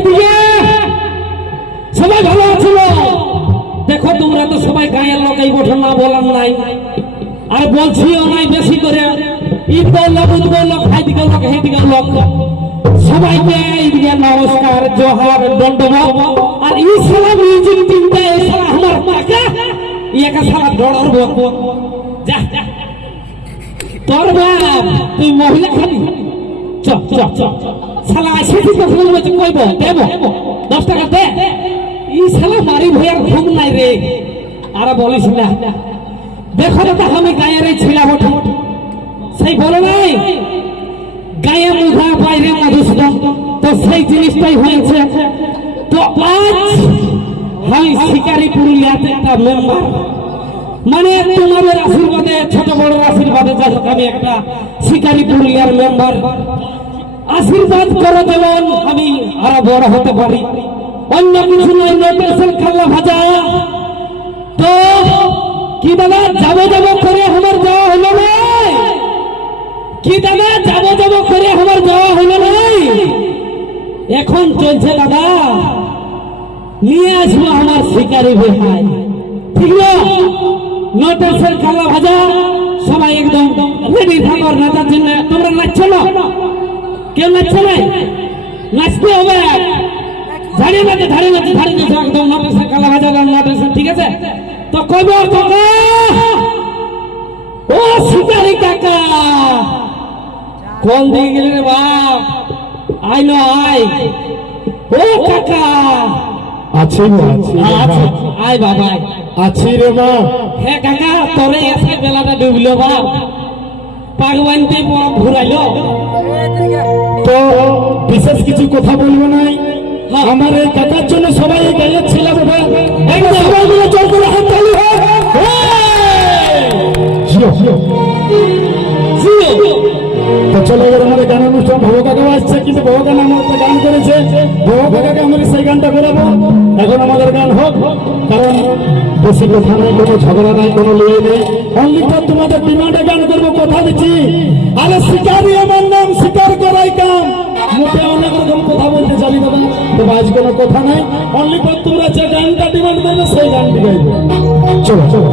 এইদিকে সবাই ভালো আছিল? দেখো তোমরা তো সবাই গায়ের লোক, এই বছর না বলার নাই, আর বলছিও নাই বেশি করে। ঈদ লোক, উদ্গল লোক, হাইদিকে লোক, হেদিকে লোক, সবাইকে এইদিকে নমস্কার, জোহার, দণ্ডবত। আর এই সালা মিউজিক টিমটা, এই সালা আমার মাকে একা সালা ডরব। যা তোর বাপ, তুই মহিলা খালি চ চ চ সালা আসে কি কথা বলছে, কইব দেব 10 টাকা দে। এই সালা মারি ভয়ার ঘুম নাই রে। আর বলিস না, দেখো দাদা আমি গায়ের ছিলাম ওঠা, সেই বলে নাই গায়ে মুখা বাইরে মধুসূদন, তো সেই জিনিসটাই হয়েছে। তো আজ আমি শিকারি পুরুলিয়াতে একটা মেম্বার, মানে তোমাদের আশীর্বাদে, ছোট বড় আশীর্বাদে যাই হোক আমি একটা শিকারি পুরুলিয়ার মেম্বার। আশীর্বাদ করে দেবেন আমি আরো বড় হতে পারি, অন্য কিছু নয়। নোটেশন খাল্লা ভাজা। তো কি দাদা যাবো যাবো করে আমার যাওয়া হলো না? কি দাদা যাবো যাবো করে আমার যাওয়া হলো না? এখন চলছে দাদা, নিয়ে আসবো আমার শিকারি ভাই, ঠিক না? নোটেশন খাল্লা ভাজা সবাই একদম রেডি থাকো নাচার জন্য। তোমরা নাচছো না? কেউ নাচছে নাই? নাচতে হবে, ধাড়ি নাচে ধাড়ি নাচে ধাড়ি নাচে একদম নোটেশন খাল্লা ভাজা, নোটেশন, ঠিক আছে? তো কইব কাকা, ও শিকারি কাকা কোন দিকে গেলে রে বাপ? আই নো আই, ও কাকা আছি আয় বাবা, আছি রে মা। হে কাকা তোরে এসে বেলাটা ডুবলো বাপ, পাগবানতে ঘুরাইলো। তো বিশেষ কিছু কথা বলবো নাই, আমার এই কাকার জন্য সবাই গাইয়ে ছিলাম। সবাই মিলে জোর করে হাত তালি হয়। তো চলো এবার আমাদের গান অনুষ্ঠান। ভব কাকা আসছে, কিন্তু ভব কাকা আমার একটা গান করেছে, ভব কাকাকে আমরা সেই গানটা করাবো। এখন আমাদের গান হোক, কারণ বেশি কথা নাই, কোনো ঝগড়া নাই, কোনো লড়াই নেই। অনলি তো তোমাদের ডিমান্ডে গান করবো, কথা দিচ্ছি। আরে শিকারি আমার নাম, শিকার করাই কাম। মুখে অনেক রকম কথা বলতে জানি দাদা, তো আজ কোনো কথা নাই। অনলি তো তোমরা যে গানটা ডিমান্ড করবে সেই গানটি গাইবে। চলো চলো।